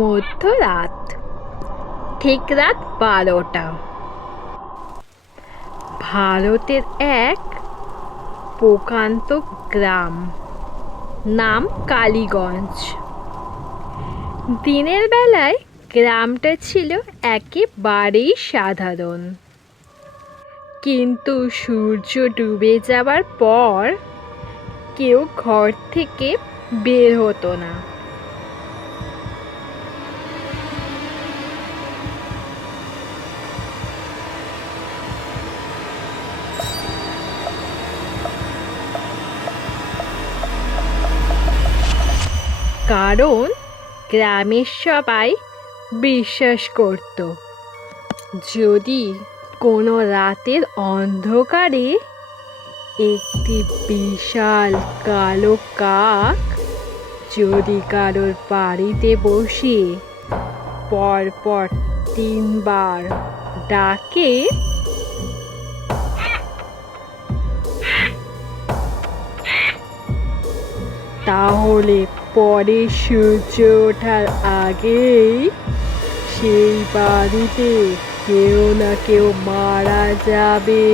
মধ্যরাত, ঠিক রাত 12টা। ভারতের এক প্রকান্ত গ্রাম, নাম কালীগঞ্জ। দিনের বেলায় গ্রামটা ছিল একেবারেই সাধারণ, কিন্তু সূর্য ডুবে যাবার পর কেউ ঘর থেকে বের হতো না। কারণ গ্রামের সবাই বিশ্বাস করত, যদি কোনো রাতের অন্ধকারে একটি বিশাল কালো কাক যদি কারোর বাড়িতে বসে পরপর 3 বার ডাকে, তাহলে পরে সূর্য ওঠার আগেই সেই বাড়িতে কেউ না কেউ মারা যাবে।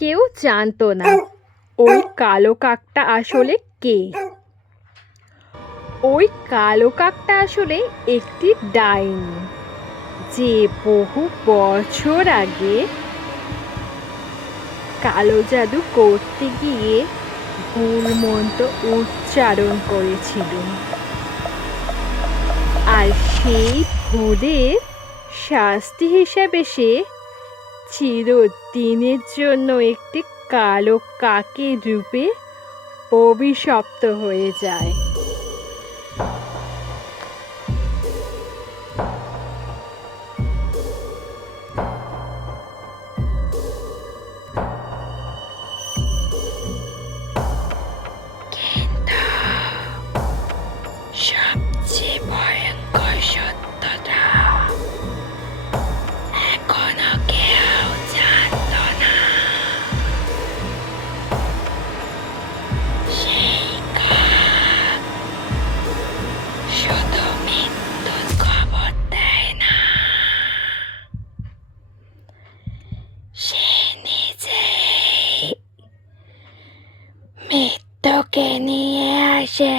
কেউ জানতো না ওই কালো কাকটা আসলে কে। ওই কালো কাকটা আসলে একটি ডাইনি, যে বহু বছর আগে কালো জাদু করতে গিয়ে ভুল মন্ত্র উচ্চারণ করেছিল, আর সেই ভুলের শাস্তি হিসেবে সে চিরদিনের জন্য একটি কালো কাকের রূপে অভিশপ্ত হয়ে যায়। সবচেয়ে ভয়ঙ্কর সত্যটা এখনো কেউ জানত না। সেই কাক শুধু মৃত্যুর খবর দেয় না, সে নিজেই মৃত্যুকে নিয়ে আসে।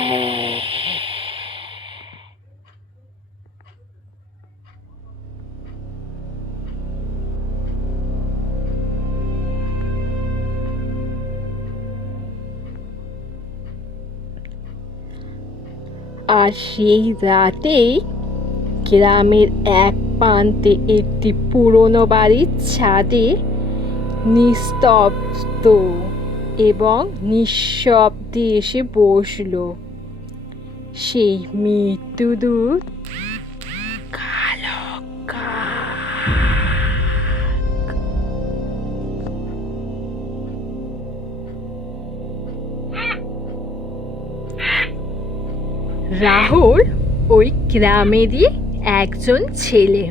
আর সেই রাতেই গ্রামের এক প্রান্তে একটি পুরনো বাড়ির ছাদে নিস্তব্ধ এবং নিঃশব্দে এসে বসল সেই মৃত্যুদূত কালো কাক। রাহুল ওই গ্রামেরই একজন ছেলে।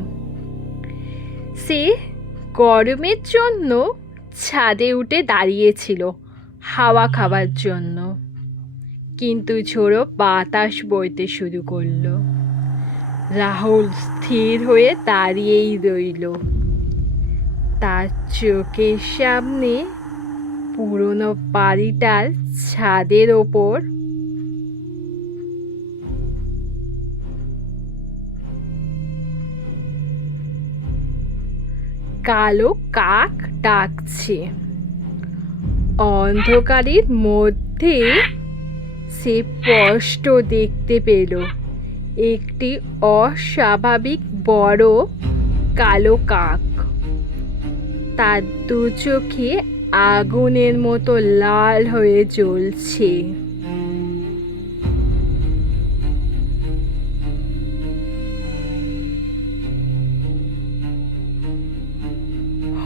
সে গরমের জন্য ছাদে উঠে দাঁড়িয়েছিল হাওয়া খাবার জন্য, কিন্তু ঝোড়ো বাতাস বইতে শুরু করলো। রাহুল স্থির হয়ে দাঁড়িয়েই রইল। তার চোখের সামনে পুরনো বাড়িটার ছাদের ওপর কালো কাক ডাকছে। অন্ধকারের মধ্যে সে স্পষ্ট দেখতে পেল একটি অস্বাভাবিক বড় কালো কাক। তার দু চোখে আগুনের মতো লাল হয়ে জ্বলছে।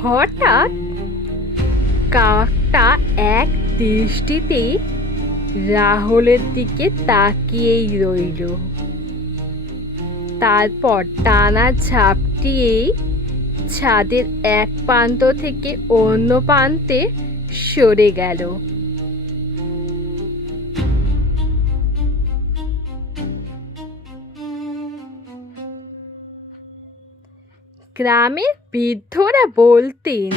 হঠাৎ কাকটা এক দৃষ্টিতেই রাহুলের দিকে তাকিয়েই রইল। তারপর টানা ঝাপটিয়ে ছাদের এক প্রান্ত থেকে অন্য প্রান্তে সরে গেল। গ্রামের বৃদ্ধরা বলতেন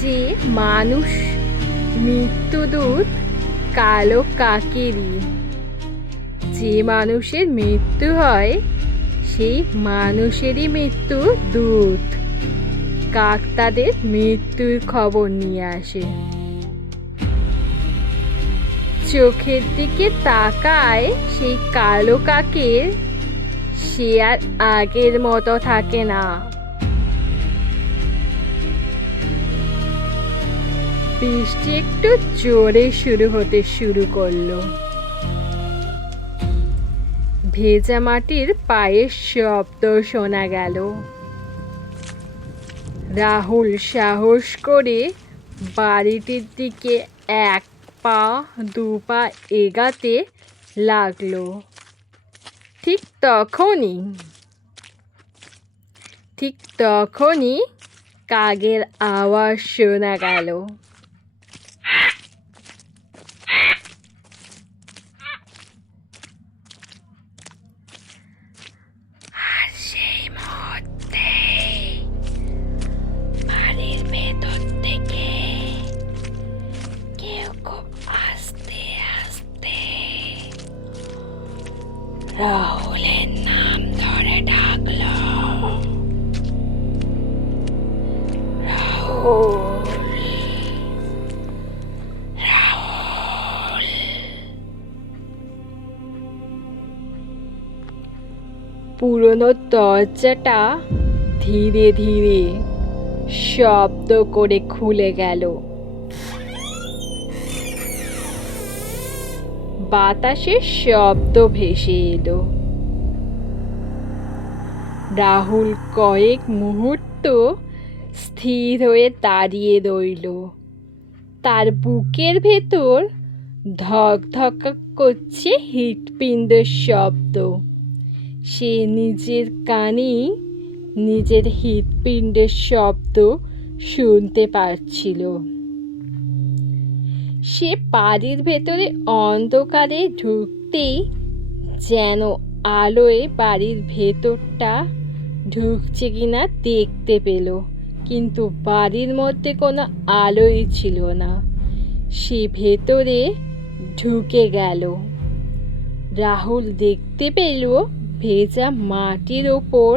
যে মানুষ মৃত্যুদূত কালো কাকেরই। যে মানুষের মৃত্যু হয় সেই মানুষেরই মৃত্যু দূত। কাক তাদের মৃত্যুর খবর নিয়ে আসে। চোখের দিকে তাকায় সেই কালো কাকের, সে আর আগের মতো থাকে না। বৃষ্টি একটু জোরে শুরু করলো। ভেজা মাটির পায়ের শব্দ শোনা গেল। রাহুল সাহস করে বাড়িটির দিকে এক পা দু পা এগাতে লাগলো। ঠিক তখনই কাকের আওয়াজ শোনা গেল। আর সেই মুহূর্তে বাড়ির ভেতর থেকে কেউ খুব আস্তে আস্তে রাহুলের নাম ধরে ডাকলো। পুরনো দরজাটা ধীরে ধীরে শব্দ করে খুলে গেল। বাতাসের শব্দ ভেসে এলো। রাহুল কয়েক মুহূর্ত স্থির হয়ে দাঁড়িয়ে রইল। তার বুকের ভেতর ধক ধক করছে হৃৎপিণ্ডের শব্দ। সে নিজের কানেই নিজের হৃৎপিণ্ডের শব্দ শুনতে পারছিল। সে বাড়ির ভেতরে অন্ধকারে ঢুকতেই যেন আলোয় বাড়ির ভেতরটা ঢুকছে কিনা দেখতে পেল, কিন্তু বাড়ির মধ্যে কোনো আলোই ছিল না। সে ভেতরে ঢুকে গেল। রাহুল দেখতে পেল ভেজা মাটির ওপর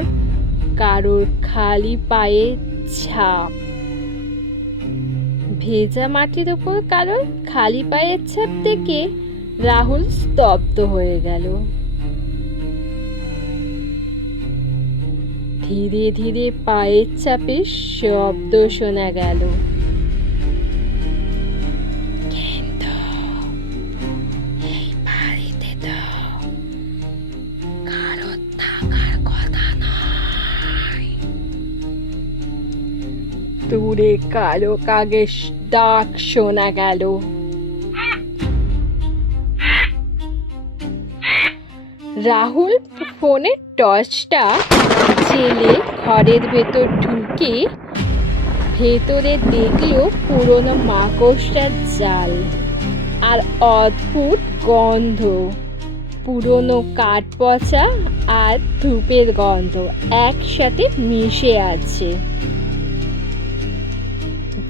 কারোর খালি পায়ের ছাপ। ভেজা মাটির ওপর কারোর খালি পায়ের ছাপ দেখে রাহুল স্তব্ধ হয়ে গেল। ধীরে ধীরে পায়ের ছাপের শব্দ শোনা গেল। কিন্তু এই বাড়িতে তো কারোর থাকার কথা নয়। দূরে কালো কাকের ডাক শোনা গেল। রাহুল ফোনের টর্চটা জেলে ঘরের ভেতর ঢুকে ভেতরে দেখলো পুরনো মাকড়সার জাল আর অদ্ভুত গন্ধ। পুরনো কাঠ পচা আর ধূপের গন্ধ একসাথে মিশে আছে।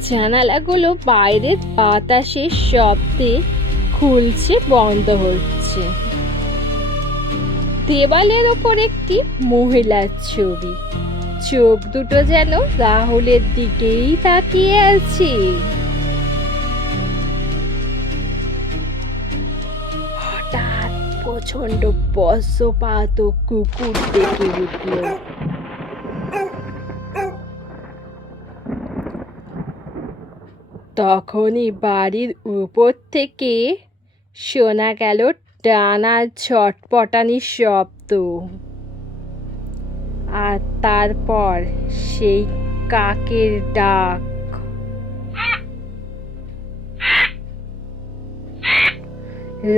জানালাগুলো বাইরের বাতাসের শব্দে খুলছে বন্ধ হচ্ছে। দেওয়ালের ওপর একটি মহিলার ছবি। চোখ দুটো যেন রাহুলের দিকেই তাকিয়ে আছে। হঠাৎ প্রচন্ড বজ্রপাত ও কুকুর ডেকে উঠল। তখনই বাড়ির উপর থেকে শোনা গেল টানা ছটপটানির শব্দ, আর তারপর সেই কাকের ডাক।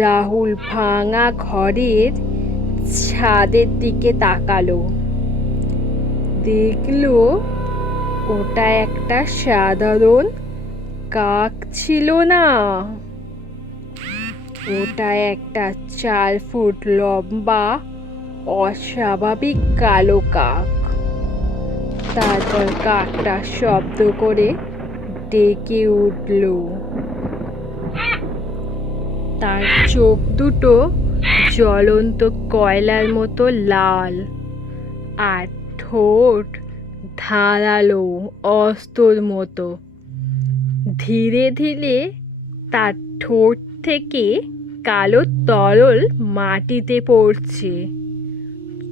রাহুল ভাঙা ঘরের ছাদের দিকে তাকালো। দেখলো ওটা একটা সাধারণ কাক ছিল না, ওটা একটা 4 ফুট লম্বা অস্বাভাবিক কালো কাক। তারপর কাকটা শব্দ করে ডেকে উঠল। তার চোখ দুটো জ্বলন্ত কয়লার মতো লাল, আর ঠোঁট ধারালো অস্ত্রর মতো। ধীরে ধীরে তার ঠোঁট থেকে কালো তরল মাটিতে পড়ছে।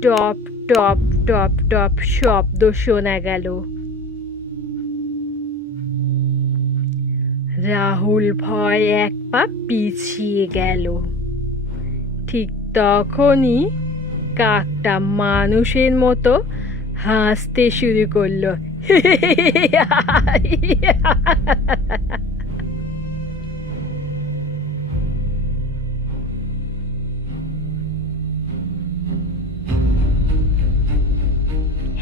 টপ টপ টপ টপ শব্দ শোনা গেল। রাহুল ভয় এক পা পিছিয়ে গেল। ঠিক তখনই কাকটা মানুষের মতো হাসতে শুরু করলো।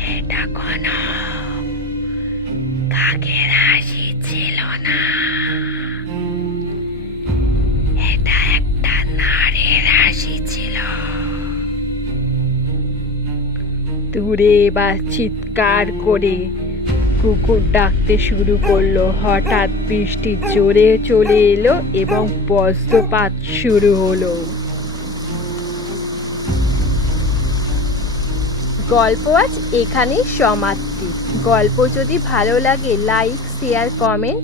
এটা কোনো কাকের হাসি ছিল না, এটা একটা নারীর হাসি ছিল। দূরে এবার চিৎকার করে কুকুর ডাকতে শুরু করলো। হঠাৎ বৃষ্টি জোরে চলে এলো এবং বজ্রপাত শুরু হলো। গল্প আজ এখানেই সমাপ্তি। গল্প যদি ভালো লাগে like, share, comment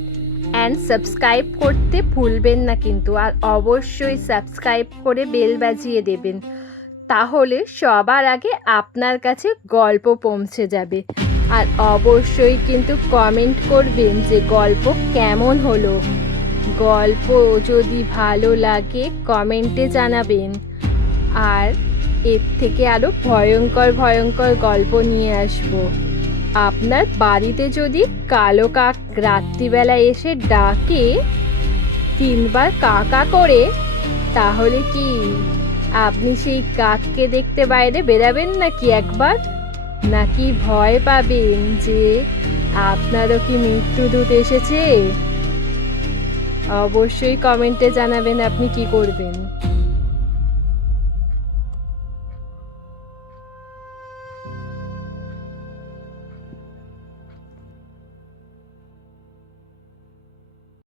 and subscribe করতে ভুলবেন না কিন্তু। আর অবশ্যই সাবস্ক্রাইব করে বেল বাজিয়ে দেবেন, তাহলে সবার আগে আপনার কাছে গল্প পৌঁছে যাবে। আর অবশ্যই কিন্তু কমেন্ট করবেন যে গল্প কেমন হলো। গল্প যদি ভালো লাগে কমেন্টে জানাবেন। আর এর থেকে আরও ভয়ঙ্কর ভয়ঙ্কর গল্প নিয়ে আসবো। আপনার বাড়িতে যদি কালো কাক রাত্রিবেলা এসে ডাকে 3বার কাকা করে, তাহলে কি আপনি সেই কাককে দেখতে বাইরে বেরাবেন নাকি একবার? নাকি ভয় পাবেন যে আপনারও কি মৃত্যুদূত এসেছে? অবশ্যই কমেন্টে জানাবেন আপনি কি করবেন।